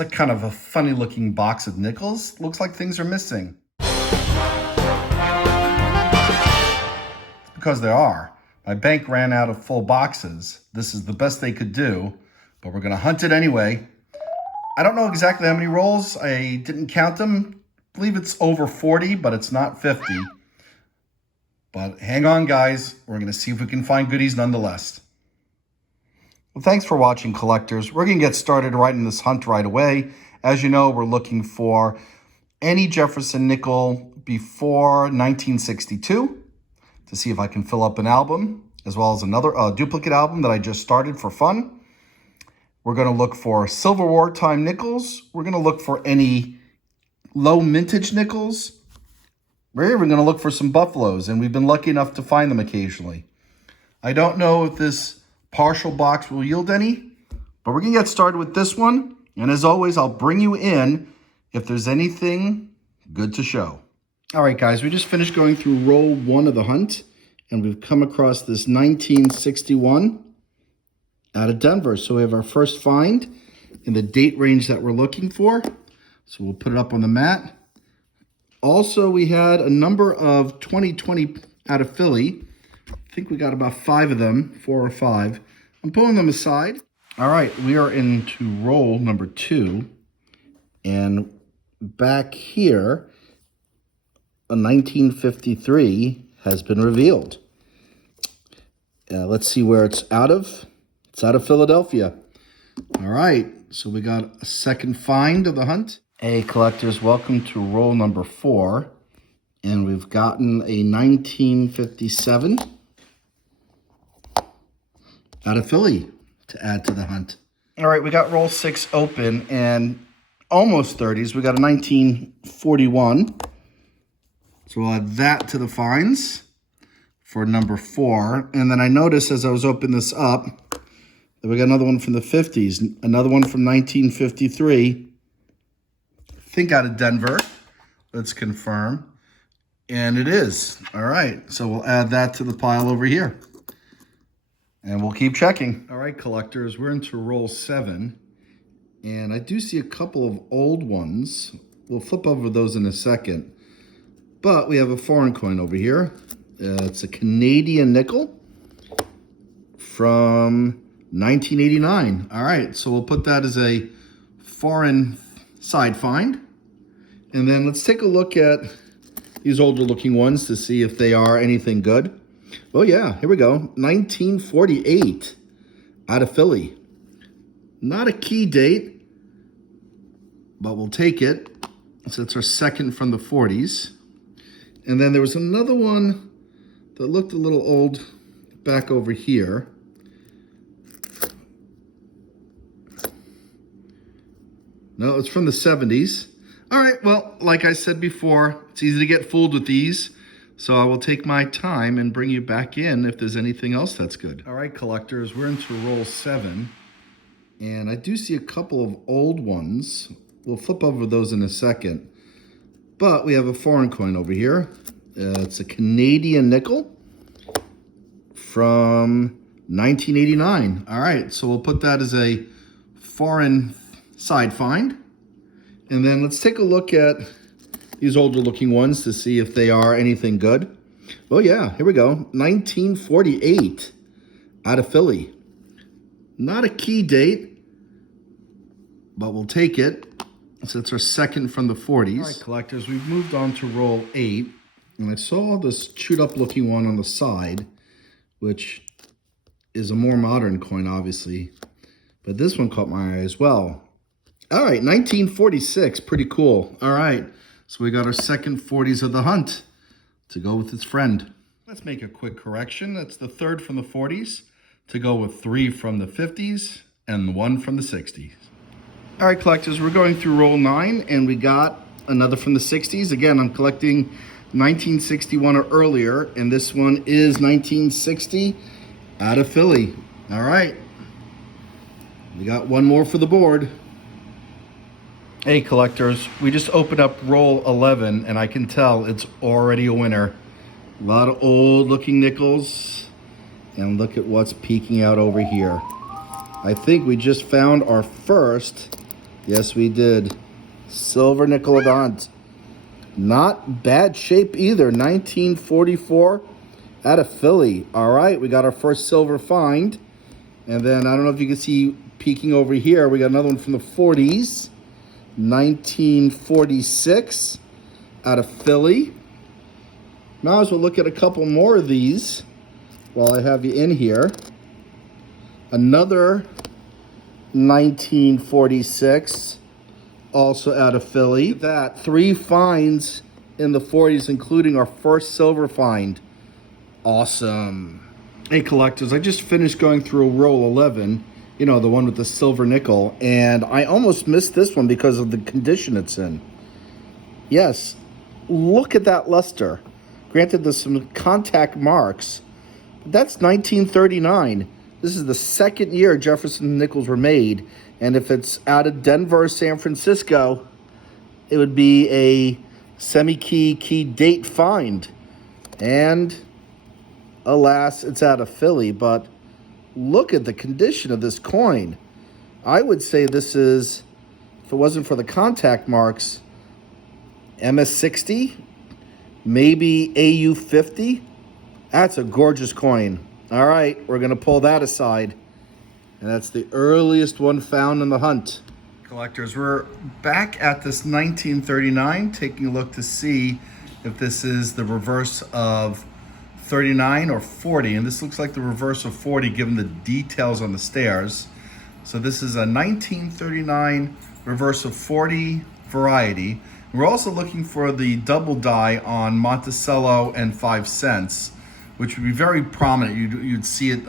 It's a kind of a funny looking box of nickels. Looks like things are missing. It's because there are. My bank ran out of full boxes. This is the best they could do, but we're gonna hunt it anyway. I don't know exactly how many rolls. I didn't count them. I believe it's over 40, but it's not 50. But hang on, guys. We're gonna see if we can find goodies nonetheless. Well, thanks for watching, collectors. We're gonna get started right in this hunt right away. As you know, we're looking for any Jefferson nickel before 1962 to see if I can fill up an album, as well as another duplicate album that I just started for fun. We're gonna look for Silver Wartime nickels. We're gonna look for any low mintage nickels. We're even gonna look for some buffaloes, and we've been lucky enough to find them occasionally. I don't know if this partial box will yield any, but we're gonna get started with this one. And as always, I'll bring you in if there's anything good to show. All right, guys, we just finished going through roll 1 of the hunt, and we've come across this 1961 out of Denver. So we have our first find in the date range that we're looking for. So we'll put it up on the mat. Also, we had a number of 2020 out of Philly. I think we got about 5 of them, 4 or 5. I'm pulling them aside. All right, we are into roll number 2. And back here, a 1953 has been revealed. Let's see where it's out of. It's out of Philadelphia. All right, so we got a second find of the hunt. Hey, collectors, welcome to roll number 4. And we've gotten a 1957 out of Philly to add to the hunt. All right, we got roll 6 open and almost 30s. We got a 1941. So we'll add that to the finds for number 4. And then I noticed as I was opening this up that we got another one from the 50s, another one from 1953. I think out of Denver. Let's confirm. And it is. All right, so we'll add that to the pile over here. And we'll keep checking. All right, collectors, we're into roll 7. And I do see a couple of old ones. We'll flip over those in a second. But we have a foreign coin over here. It's a Canadian nickel from 1989. All right, so we'll put that as a foreign side find. And then let's take a look at these older looking ones to see if they are anything good. Oh yeah, here we go. 1948 out of Philly. Not a key date, but we'll take it. So that's our second from the 40s. And then there was another one that looked a little old back over here. No, it's from the 70s. All right, well, like I said before, it's easy to get fooled with these. So I will take my time and bring you back in if there's anything else that's good. All right, collectors, we're into roll 7. And I do see a couple of old ones. We'll flip over those in a second. But we have a foreign coin over here. It's a Canadian nickel from 1989. All right, so we'll put that as a foreign side find. And then let's take a look at these older looking ones to see if they are anything good. Oh yeah, here we go. 1948 out of Philly. Not a key date, but we'll take it. So it's our second from the 40s. All right, collectors, we've moved on to roll 8. And I saw this chewed up looking one on the side, which is a more modern coin, obviously. But this one caught my eye as well. All right, 1946, pretty cool. All right, so we got our second 40s of the hunt to go with its friend. Let's make a quick correction. That's the third from the 40s to go with 3 from the 50s and 1 from the 60s. All right, collectors, we're going through roll 9 and we got another from the 60s. Again, I'm collecting 1961 or earlier, and this one is 1960 out of Philly. All right, we got one more for the board. Hey, collectors, we just opened up roll 11 and I can tell it's already a winner. A lot of old looking nickels, and look at what's peeking out over here. I think we just found our first Yes, we did. Silver nickel of the hunt. Not bad shape either. 1944 out of Philly. All right, we got our first silver find. And then I don't know if you can see peeking over here, we got another one from the 40s. 1946 out of Philly. Might as well look at a couple more of these while I have you in here. Another 1946, also out of Philly. Look at that, 3 finds in the 40s, including our first silver find. Awesome. Hey collectors, I just finished going through roll 11, you know, the one with the silver nickel, and I almost missed this one because of the condition it's in. Yes, look at that luster. Granted, there's some contact marks, but that's 1939. This is the second year Jefferson nickels were made, and if it's out of Denver or San Francisco, it would be a semi-key date find. And alas, it's out of Philly, but look at the condition of this coin. I would say this is, if it wasn't for the contact marks, MS60, maybe AU50. That's a gorgeous coin. All right, we're going to pull that aside. And that's the earliest one found in the hunt. Collectors, we're back at this 1939, taking a look to see if this is the reverse of 39 or 40. And this looks like the reverse of 40 given the details on the stairs. So this is a 1939 reverse of 40 variety. We're also looking for the double die on Monticello and 5 cents, which would be very prominent. You'd see it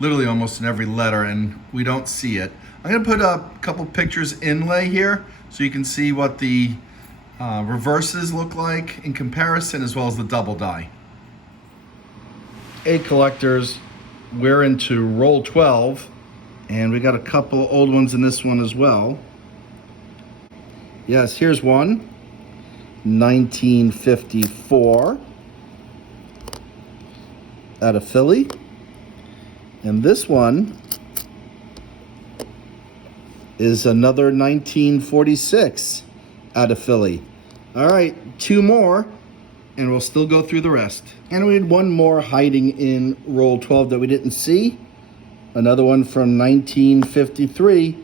literally almost in every letter, and we don't see it. I'm gonna put a couple pictures inlay here so you can see what the reverses look like in comparison, as well as the double die. Hey collectors, we're into roll 12, and we got a couple old ones in this one as well. Yes, here's one, 1954 out of Philly. And this one is another 1946 out of Philly. All right, 2 more, and we'll still go through the rest. And we had one more hiding in roll 12 that we didn't see. Another one from 1953,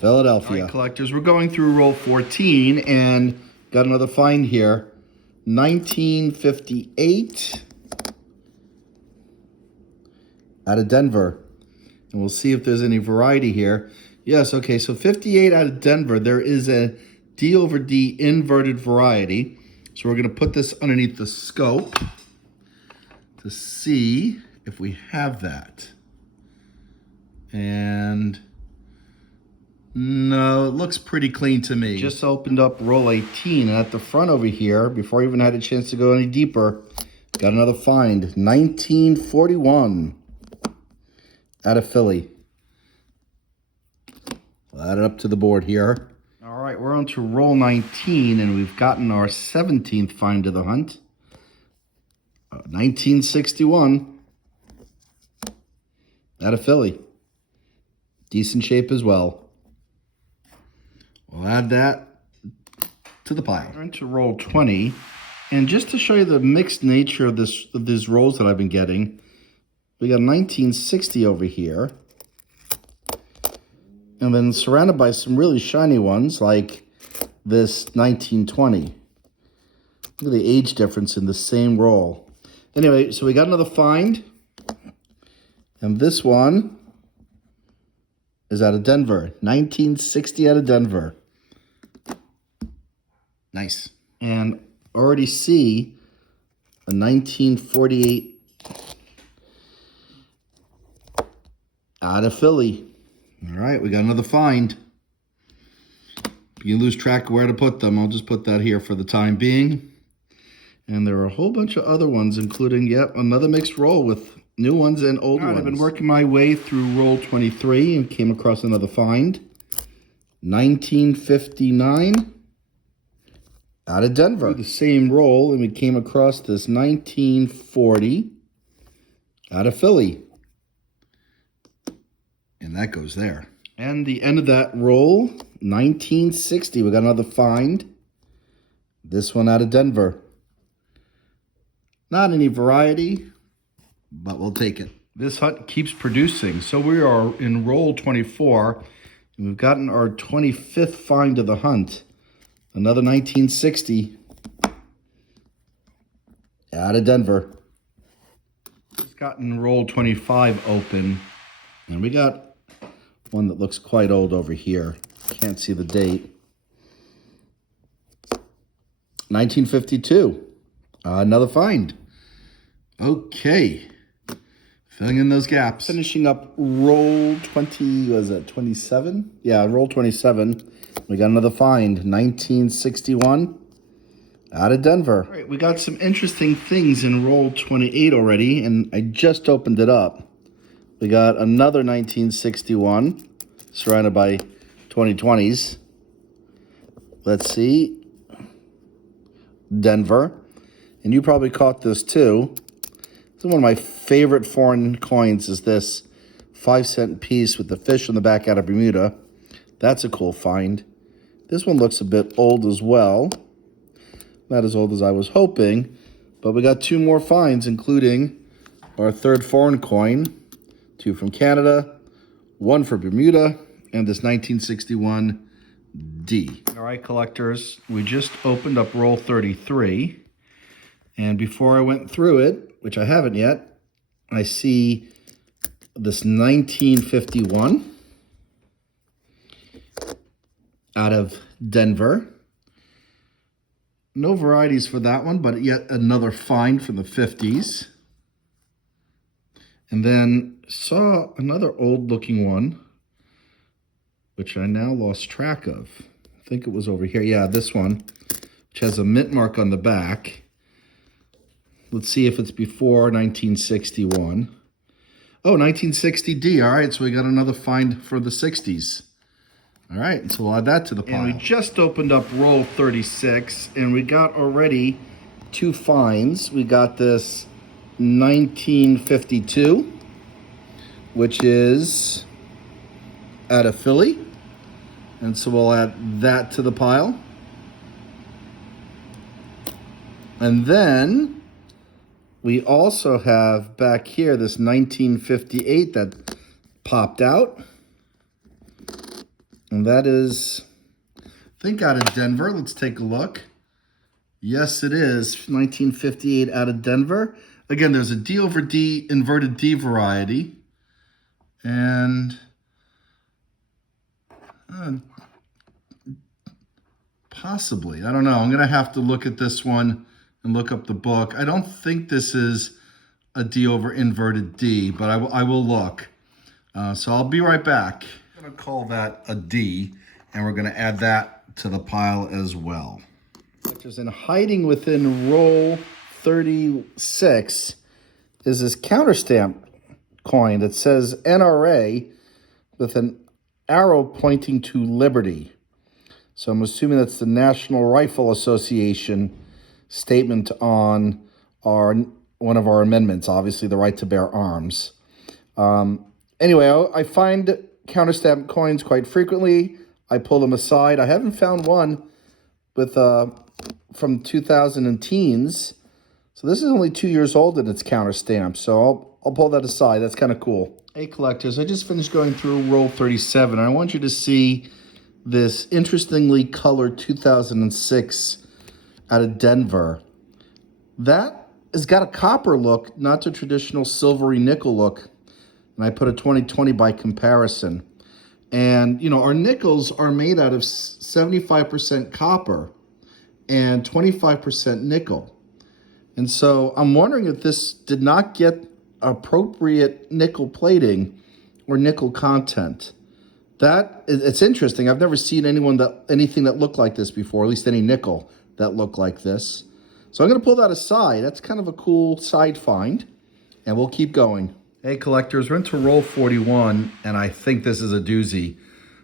Philadelphia. All right, collectors, we're going through roll 14 and got another find here. 1958 out of Denver. And we'll see if there's any variety here. Yes, okay, so 58 out of Denver. There is a D over D inverted variety. So we're gonna put this underneath the scope to see if we have that. And no, it looks pretty clean to me. Just opened up roll 18, and at the front over here, before I even had a chance to go any deeper, got another find, 1941 out of Philly. We'll add it up to the board here. All right, we're on to roll 19, and we've gotten our 17th find of the hunt. 1961 out of Philly. Decent shape as well. We'll add that to the pile. We're into roll 20, and just to show you the mixed nature of these rolls that I've been getting, we got 1960 over here, and then surrounded by some really shiny ones like this 1920. Look at the age difference in the same roll. Anyway, so we got another find, and this one is out of Denver. 1960 out of Denver. Nice. And already see a 1948 out of Philly. All right, we got another find. You lose track of where to put them. I'll just put that here for the time being. And there are a whole bunch of other ones, including, yep, another mixed roll with new ones and old ones. I've been working my way through roll 23 and came across another find. 1959 out of Denver. The same roll, and we came across this 1940 out of Philly. And that goes there. And the end of that roll, 1960. We got another find. This one out of Denver. Not any variety, but we'll take it. This hunt keeps producing. So we are in roll 24. And we've gotten our 25th find of the hunt. Another 1960 out of Denver. Just gotten roll 25 open. And we got one that looks quite old over here. Can't see the date. 1952. Another find. Okay. Filling in those gaps. Finishing up roll 20, was it 27? Yeah, roll 27. We got another find. 1961 out of Denver. All right, we got some interesting things in roll 28 already, and I just opened it up. We got another 1961 surrounded by 2020s. Let's see. Denver. And you probably caught this too. This is one of my favorite foreign coins is this 5-cent piece with the fish on the back out of Bermuda. That's a cool find. This one looks a bit old as well. Not as old as I was hoping, but we got two more finds, including our third foreign coin. Two from Canada, one for Bermuda, and this 1961 D. All right, collectors, we just opened up roll 33. And before I went through it, which I haven't yet, I see this 1951 out of Denver. No varieties for that one, but yet another find from the 50s. And then saw another old looking one, which I now lost track of. I think it was over here. Yeah, this one, which has a mint mark on the back. Let's see if it's before 1961. Oh, 1960D. All right, so we got another find for the 60s. All right, so we'll add that to the pile. And we just opened up roll 36, and we got already two finds. We got this 1952, which is out of Philly. And so we'll add that to the pile. And then we also have back here this 1958 that popped out. And that is, I think, out of Denver. Let's take a look. Yes, it is. 1958 out of Denver. Again, there's a D over D, inverted D variety. And possibly, I don't know. I'm going to have to look at this one and look up the book. I don't think this is a D over inverted D, but I will look. So I'll be right back. I'm going to call that a D, and we're going to add that to the pile as well. Which is in hiding within roll 36 is this counterstamp coin that says NRA with an arrow pointing to liberty. So I'm assuming that's the National Rifle Association statement on one of our amendments, obviously the right to bear arms. Anyway, I find counterstamp coins quite frequently. I pull them aside. I haven't found one with from 2000 and teens. So this is only 2 years old and it's counterstamped. So I'll pull that aside. That's kind of cool. Hey collectors, I just finished going through roll 37. I want you to see this interestingly colored 2006 out of Denver. That has got a copper look, not the traditional silvery nickel look. And I put a 2020 by comparison. And, you know, our nickels are made out of 75% copper and 25% nickel. And so I'm wondering if this did not get appropriate nickel plating or nickel content. It's interesting. I've never seen anything that looked like this before, at least any nickel that looked like this. So I'm going to pull that aside. That's kind of a cool side find, and we'll keep going. Hey collectors, we're into roll 41, and I think this is a doozy.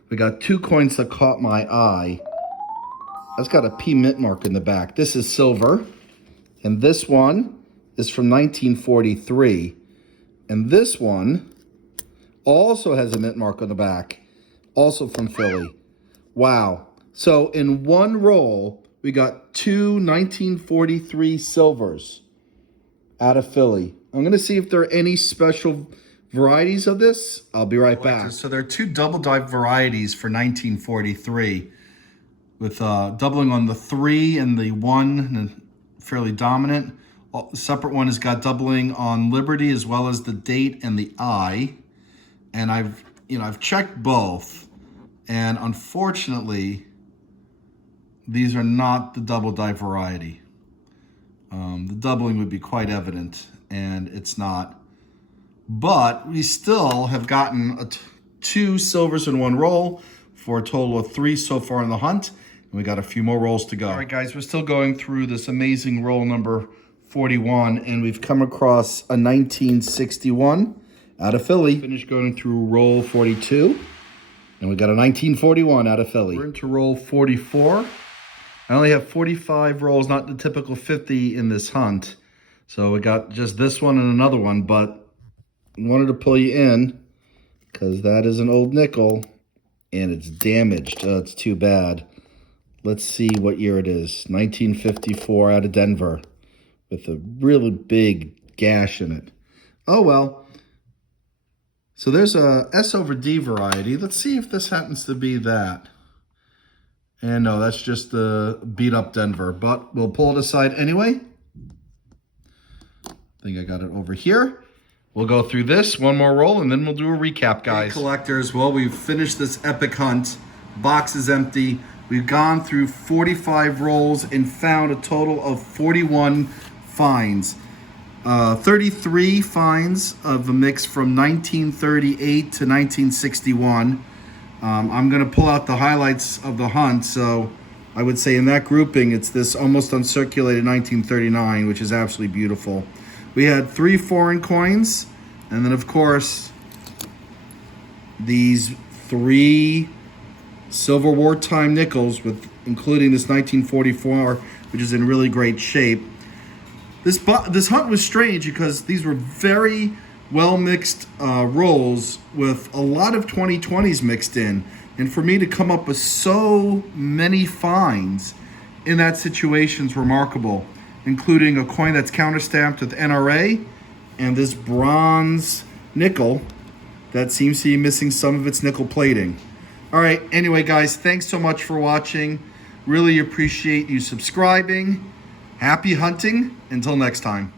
We got two coins that caught my eye. That's got a P mint mark in the back. This is silver, and this one is from 1943. And this one also has a mint mark on the back, also from Philly. Wow. So in one roll, we got two 1943 silvers out of Philly. I'm going to see if there are any special varieties of this. I'll be right back. So there are two double dive varieties for 1943 with doubling on the 3 and the 1, fairly dominant. The separate one has got doubling on Liberty as well as the date and the I. And I've checked both, and unfortunately, these are not the double dive variety. The doubling would be quite evident, and it's not. But we still have gotten 2 silvers in one roll for a total of 3 so far in the hunt. And we got a few more rolls to go. All right, guys, we're still going through this amazing roll number 41, and we've come across a 1961 out of Philly. Finished going through roll 42, and we got a 1941 out of Philly. We're into roll 44. I only have 45 rolls, not the typical 50 in this hunt. So we got just this one and another one, but I wanted to pull you in because that is an old nickel and it's damaged. Oh, it's too bad. Let's see what year it is. 1954 out of Denver with a really big gash in it. Oh, well. So there's a S over D variety. Let's see if this happens to be that. And no, that's just the beat up Denver, but we'll pull it aside anyway. I think I got it over here. We'll go through this, one more roll, and then we'll do a recap, guys. Hey, collectors, well, we've finished this epic hunt. Box is empty. We've gone through 45 rolls and found a total of 41 finds. 33 finds of a mix from 1938 to 1961. I'm going to pull out the highlights of the hunt. So I would say in that grouping, it's this almost uncirculated 1939, which is absolutely beautiful. We had 3 foreign coins. And then, of course, these 3 silver wartime nickels, with including this 1944, which is in really great shape. This hunt was strange because these were very well-mixed rolls with a lot of 2020s mixed in. And for me to come up with so many finds in that situation is remarkable, including a coin that's counterstamped with NRA and this bronze nickel that seems to be missing some of its nickel plating. All right, anyway, guys, thanks so much for watching. Really appreciate you subscribing. Happy hunting. Until next time.